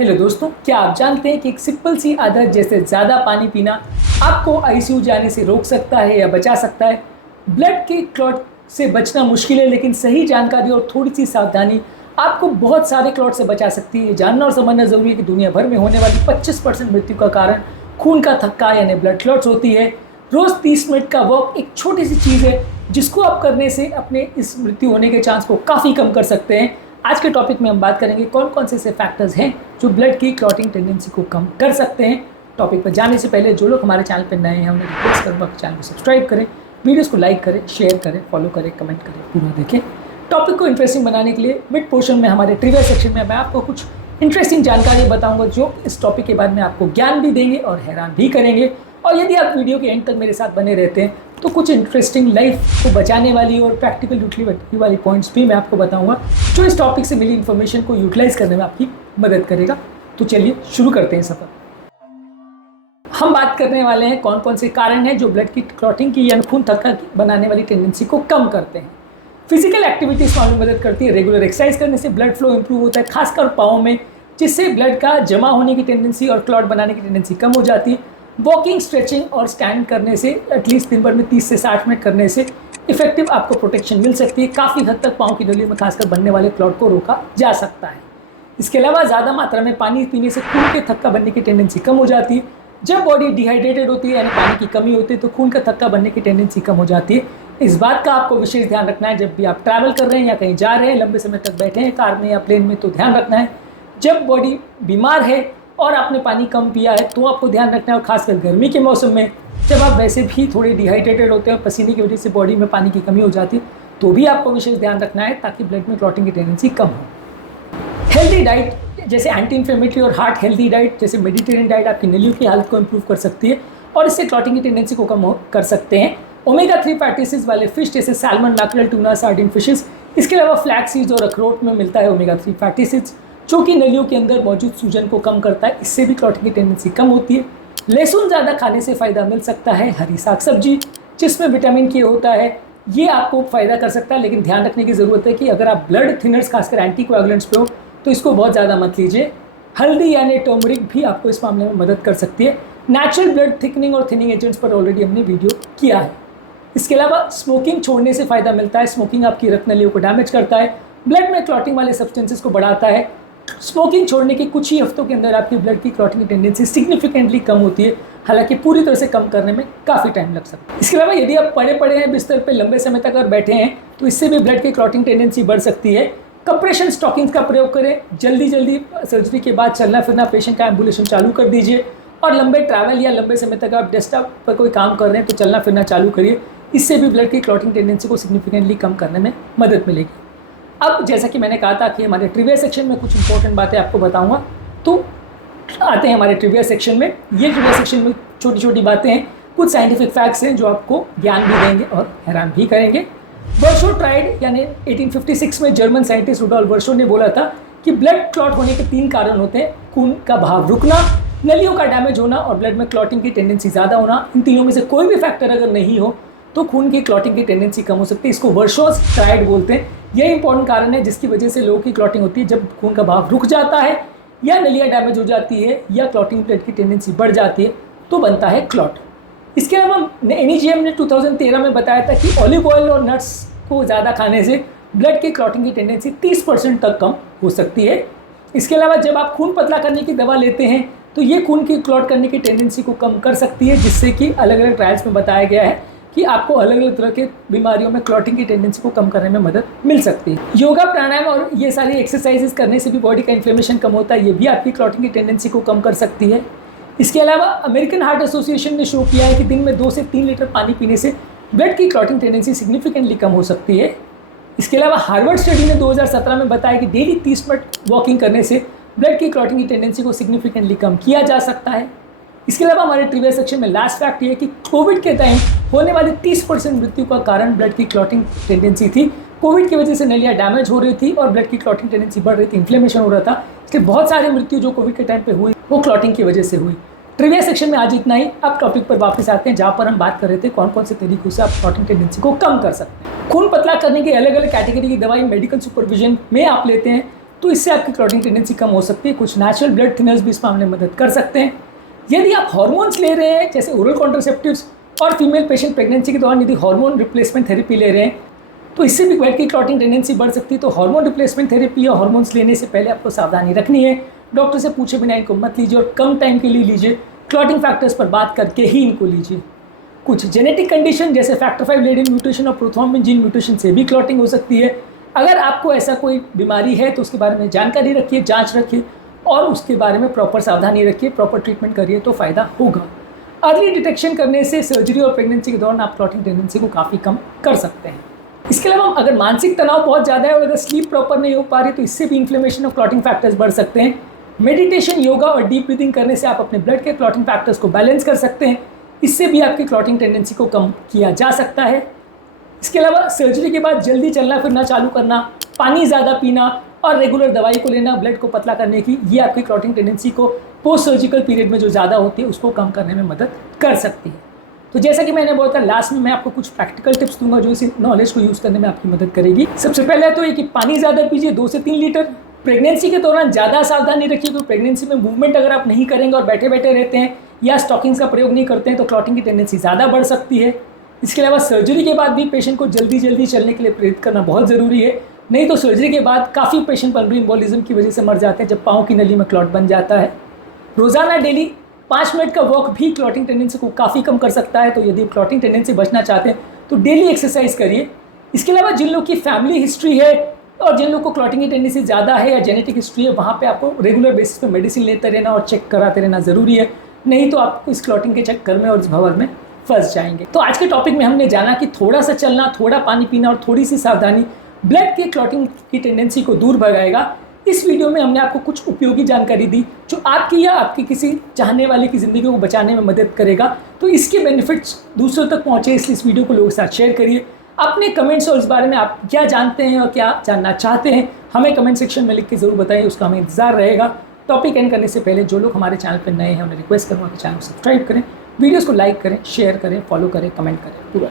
Hello दोस्तों, क्या आप जानते हैं कि एक सिंपल सी आदत जैसे ज़्यादा पानी पीना आपको आईसीयू जाने से रोक सकता है या बचा सकता है। ब्लड के क्लॉट से बचना मुश्किल है, लेकिन सही जानकारी और थोड़ी सी सावधानी आपको बहुत सारे क्लॉट से बचा सकती है। जानना और समझना जरूरी है कि दुनिया भर में होने वाली 25% मृत्यु का कारण खून का थक्का यानी ब्लड क्लॉट्स होती है। रोज़ 30 मिनट का वॉक एक छोटी सी चीज़ है जिसको आप करने से अपने इस मृत्यु होने के चांस को काफ़ी कम कर सकते हैं। आज के टॉपिक में हम बात करेंगे कौन कौन से ऐसे फैक्टर्स हैं जो ब्लड की क्लॉटिंग टेंडेंसी को कम कर सकते हैं। टॉपिक पर जाने से पहले जो लोग हमारे चैनल पर नए हैं उन्हें रिक्वेस्ट करूँगा कि चैनल को सब्सक्राइब करें, वीडियोस को लाइक करें, शेयर करें, फॉलो करें, कमेंट करें, पूरा देखें। टॉपिक को इंटरेस्टिंग बनाने के लिए मिड पोर्शन में हमारे ट्रिविया सेक्शन में मैं आपको कुछ इंटरेस्टिंग जानकारी बताऊंगा जो इस टॉपिक के बारे में आपको ज्ञान भी देंगे और हैरान भी करेंगे। और यदि आप वीडियो के एंड तक मेरे साथ बने रहते हैं तो कुछ इंटरेस्टिंग लाइफ को बचाने वाली और प्रैक्टिकल यूटिलिटी वाली पॉइंट्स भी मैं आपको बताऊंगा जो इस टॉपिक से मिली इन्फॉर्मेशन को यूटिलाइज करने में आपकी मदद करेगा। तो चलिए शुरू करते हैं सफर। हम बात करने वाले हैं कौन कौन से कारण हैं जो ब्लड की क्लॉटिंग की या खून थक्का बनाने वाली टेंडेंसी को कम करते हैं। फिजिकल एक्टिविटीज़ में मदद करती है। रेगुलर एक्सरसाइज करने से ब्लड फ्लो इंप्रूव होता है, खासकर पाँव में, जिससे ब्लड का जमा होने की टेंडेंसी और क्लॉट बनाने की टेंडेंसी कम हो जाती है। वॉकिंग, स्ट्रेचिंग और स्टैंड करने से एटलीस्ट दिन भर में 30 से 60 मिनट करने से इफेक्टिव आपको प्रोटेक्शन मिल सकती है। काफ़ी हद तक पाँव की नलियों में खासकर बनने वाले क्लॉट को रोका जा सकता है। इसके अलावा ज़्यादा मात्रा में पानी पीने से खून के थक्का बनने की टेंडेंसी कम हो जाती है। जब बॉडी डिहाइड्रेटेड होती है यानी पानी की कमी होती है तो खून का थक्का बनने की टेंडेंसी कम हो जाती है। इस बात का आपको विशेष ध्यान रखना है जब भी आप ट्रैवल कर रहे हैं या कहीं जा रहे हैं, लंबे समय तक बैठे हैं कार में या प्लेन में, तो ध्यान रखना है जब बॉडी बीमार है और आपने पानी कम पिया है तो आपको ध्यान रखना है। और खासकर गर्मी के मौसम में जब आप वैसे भी थोड़े डिहाइड्रेटेड होते हैं और पसीने की वजह से बॉडी में पानी की कमी हो जाती है तो भी आपको विशेष ध्यान रखना है ताकि ब्लड में क्लॉटिंग की टेंडेंसी कम हो। हेल्दी डाइट जैसे एंटी इन्फ्लेमेटरी और हार्ट हेल्दी डाइट जैसे मेडिटेरियन डाइट आपकी नलियों की हालत को इम्प्रूव कर सकती है और इससे क्लॉटिंग की टेंडेंसी को कम कर सकते हैं। ओमेगा 3 फैटी एसिड्स वाले फिश जैसे salmon, mackerel, tuna, sardine fishes, इसके अलावा फ्लैक्स सीड्स और अखरोट में मिलता है ओमेगा 3 फैटी एसिड्स जो कि नलियों के अंदर मौजूद सूजन को कम करता है। इससे भी क्लॉटिंग की टेंडेंसी कम होती है। लहसुन ज़्यादा खाने से फ़ायदा मिल सकता है। हरी साग सब्जी जिसमें विटामिन के होता है ये आपको फ़ायदा कर सकता है, लेकिन ध्यान रखने की ज़रूरत है कि अगर आप ब्लड थिनर्स खासकर एंटीकोएगुलेंट्स पे हो तो इसको बहुत ज़्यादा मत लीजिए। हल्दी यानी टर्मरिक भी आपको इस मामले में मदद कर सकती है। नेचुरल ब्लड थिकनिंग और थिनिंग एजेंट्स पर ऑलरेडी हमने वीडियो किया है। इसके अलावा स्मोकिंग छोड़ने से फ़ायदा मिलता है। स्मोकिंग आपकी रक्त नलियों को डैमेज करता है, ब्लड में क्लॉटिंग वाले सब्सटेंसेस को बढ़ाता है। स्मोकिंग छोड़ने के कुछ ही हफ्तों के अंदर आपकी ब्लड की क्लॉटिंग की टेंडेंसी सिग्निफिकेंटली कम होती है, हालांकि पूरी तरह से कम करने में काफ़ी टाइम लग सकता है। इसके अलावा यदि आप पड़े हैं बिस्तर पे लंबे समय तक अगर बैठे हैं तो इससे भी ब्लड की क्लॉटिंग टेंडेंसी बढ़ सकती है। कंप्रेशन स्टॉकिंग्स का प्रयोग करें। जल्दी सर्जरी के बाद चलना फिरना, पेशेंट का एम्बुलेशन चालू कर दीजिए। और लंबे ट्रैवल या लंबे समय तक आप डेस्कटॉप पर कोई काम कर रहे हैं तो चलना फिरना चालू करिए। इससे भी ब्लड की क्लॉटिंग टेंडेंसी को सिग्निफिकेंटली कम करने में मदद मिलेगी। अब जैसा कि मैंने कहा था कि हमारे ट्रिविया सेक्शन में कुछ इंपॉर्टेंट बातें आपको बताऊंगा, तो आते हैं हमारे ट्रिविया सेक्शन में। ये ट्रिविया सेक्शन में छोटी छोटी बातें हैं, कुछ साइंटिफिक फैक्ट्स हैं जो आपको ज्ञान भी देंगे और हैरान भी करेंगे। वर्शो ट्राइड यानी 1856 में जर्मन साइंटिस्ट रुडोल्फ वर्शो ने बोला था कि ब्लड क्लॉट होने के 3 कारण होते हैं: खून का बहाव रुकना, नलियों का डैमेज होना और ब्लड में क्लॉटिंग की टेंडेंसी ज़्यादा होना। इन तीनों में से कोई भी फैक्टर अगर नहीं हो तो खून की क्लॉटिंग की टेंडेंसी कम हो सकती है। इसको वर्शोस ट्राइड बोलते हैं। यह इंपॉर्टेंट कारण है जिसकी वजह से लोगों की क्लॉटिंग होती है। जब खून का बहाव रुक जाता है या नलियाँ डैमेज हो जाती है या क्लॉटिंग ब्लड की टेंडेंसी बढ़ जाती है तो बनता है क्लॉट। इसके अलावा NEJM ने 2013 में बताया था कि ऑलिव ऑयल और नट्स को ज़्यादा खाने से ब्लड की क्लॉटिंग की टेंडेंसी 30% तक कम हो सकती है। इसके अलावा जब आप खून पतला करने की दवा लेते हैं तो ये खून की क्लॉट करने की टेंडेंसी को कम कर सकती है, जिससे कि अलग अलग ट्रायल्स में बताया गया है कि आपको अलग अलग तरह के बीमारियों में क्लॉटिंग की टेंडेंसी को कम करने में मदद मिल सकती है। योगा, प्राणायाम और ये सारी एक्सरसाइजेस करने से भी बॉडी का इन्फ्लेमेशन कम होता है, ये भी आपकी क्लॉटिंग की टेंडेंसी को कम कर सकती है। इसके अलावा अमेरिकन हार्ट एसोसिएशन ने शो किया है कि दिन में 2 से 3 लीटर पानी पीने से ब्लड की क्लॉटिंग टेंडेंसी सिग्निफिकेंटली कम हो सकती है। इसके अलावा हार्वर्ड स्टडी ने 2017 में बताया कि डेली 30 मिनट वॉकिंग करने से ब्लड की क्लॉटिंग की टेंडेंसी को सिग्निफिकेंटली कम किया जा सकता है। इसके अलावा हमारे ट्रिविया सेक्शन में लास्ट फैक्ट ये है कि कोविड के टाइम होने वाली 30% मृत्यु का कारण ब्लड की क्लॉटिंग टेंडेंसी थी। कोविड की वजह से नलियाँ डैमेज हो रही थी और ब्लड की क्लॉटिंग टेंडेंसी बढ़ रही थी, इन्फ्लेमेशन हो रहा था, इसलिए बहुत सारी मृत्यु जो कोविड के टाइम पे हुई वो क्लॉटिंग की वजह से हुई। ट्रिविया सेक्शन में आज इतना ही। अब टॉपिक पर वापस आते हैं जहाँ पर हम बात कर रहे थे कौन कौन से तरीकों से आप क्लॉटिंग टेंडेंसी को कम कर सकते हैं। खून पतला करने की अलग अलग कैटेगरी की दवाई मेडिकल सुपरविजन में आप लेते हैं। तो इससे आपकी क्लॉटिंग टेंडेंसी कम हो सकती है। कुछ नेचुरल ब्लड थिनर्स भी इस मामले में मदद कर सकते हैं। यदि आप हार्मोन्स ले रहे हैं जैसे ओरल कॉन्ट्रासेप्टिव्स और फीमेल पेशेंट प्रेगनेंसी के दौरान यदि हार्मोन रिप्लेसमेंट थेरेपी ले रहे हैं तो इससे भी ब्लड की क्लॉटिंग टेंडेंसी बढ़ सकती है। तो हार्मोन रिप्लेसमेंट थेरेपी या हार्मोन्स लेने से पहले आपको सावधानी रखनी है। डॉक्टर से पूछे बिना इनको मत लीजिए और कम टाइम के लिए लीजिए। क्लॉटिंग फैक्टर्स पर बात करके ही इनको लीजिए। कुछ जेनेटिक कंडीशन जैसे फैक्टर 5 लेडिन म्यूटेशन और प्रोथ्रोम्बिन जीन म्यूटेशन से भी क्लॉटिंग हो सकती है। अगर आपको ऐसा कोई बीमारी है तो उसके बारे में जानकारी रखिए, जांच रखिए और उसके बारे में प्रॉपर सावधानी रखिए, प्रॉपर ट्रीटमेंट करिए तो फ़ायदा होगा। अर्ली डिटेक्शन करने से सर्जरी और प्रेगनेंसी के दौरान आप क्लॉटिंग टेंडेंसी को काफ़ी कम कर सकते हैं। इसके अलावा अगर मानसिक तनाव बहुत ज़्यादा है और अगर स्लीप प्रॉपर नहीं हो पा रही तो इससे भी इन्फ्लेमेशन और क्लॉटिंग फैक्टर्स बढ़ सकते हैं। मेडिटेशन, योगा और डीप ब्रीदिंग करने से आप अपने ब्लड के क्लॉटिंग फैक्टर्स को बैलेंस कर सकते हैं। इससे भी आपकी क्लॉटिंग टेंडेंसी को कम किया जा सकता है। इसके अलावा सर्जरी के बाद जल्दी चलना फिरना चालू करना, पानी ज़्यादा पीना और रेगुलर दवाई को लेना ब्लड को पतला करने की, ये आपकी क्लॉटिंग टेंडेंसी को पोस्ट सर्जिकल पीरियड में जो ज़्यादा होती है उसको कम करने में मदद कर सकती है। तो जैसा कि मैंने बोला था लास्ट में मैं आपको कुछ प्रैक्टिकल टिप्स दूंगा जो इस नॉलेज को यूज़ करने में आपकी मदद करेगी। सबसे पहले तो ये कि पानी ज़्यादा पीजिए, 2 से 3 लीटर। प्रेगनेंसी के दौरान ज़्यादा सावधानी रखिए क्योंकि प्रेगनेंसी में मूवमेंट अगर आप नहीं करेंगे और बैठे बैठे रहते हैं या स्टॉकिंग्स का प्रयोग नहीं करते हैं तो क्लॉटिंग की टेंडेंसी ज़्यादा बढ़ सकती है। इसके अलावा सर्जरी के बाद भी पेशेंट को जल्दी चलने के लिए प्रेरित करना बहुत ज़रूरी है। नहीं तो सर्जरी के बाद काफ़ी पेशेंट पल्मोनरी एम्बोलिज्म की वजह से मर जाते हैं जब पाँव की नली में क्लॉट बन जाता है। रोज़ाना डेली 5 मिनट का वॉक भी क्लॉटिंग टेंडेंसी को काफ़ी कम कर सकता है। तो यदि क्लॉटिंग टेंडेंसी बचना चाहते हैं तो डेली एक्सरसाइज करिए। इसके अलावा जिन लोग की फैमिली हिस्ट्री है और जिन लोग को क्लॉटिंग की टेंडेंसी ज़्यादा है या जेनेटिक हिस्ट्री है वहाँ पे आपको रेगुलर बेसिस पे मेडिसिन लेते रहना और चेक कराते रहना ज़रूरी है। नहीं तो आप इस क्लॉटिंग के चक्कर में और इस भंवर में फंस जाएंगे। तो आज के टॉपिक में हमने जाना कि थोड़ा सा चलना, थोड़ा पानी पीना और थोड़ी सी सावधानी ब्लड की क्लॉटिंग की टेंडेंसी को दूर भगाएगा। इस वीडियो में हमने आपको कुछ उपयोगी जानकारी दी जो आपकी या आपकी किसी चाहने वाले की ज़िंदगी को बचाने में मदद करेगा। तो इसके बेनिफिट्स दूसरों तक पहुँचे इसलिए इस वीडियो को लोगों के साथ शेयर करिए। अपने कमेंट्स और इस बारे में आप क्या जानते हैं और क्या जानना चाहते हैं हमें कमेंट सेक्शन में लिख के ज़रूर बताइए, उसका हमें इंतजार रहेगा। टॉपिक एंड करने से पहले जो लोग हमारे चैनल पर नए हैं उन्हें रिक्वेस्ट करूँगा कि चैनल को सब्सक्राइब करें, वीडियोज़ को लाइक करें, शेयर करें, फॉलो करें, कमेंट करें पूरा।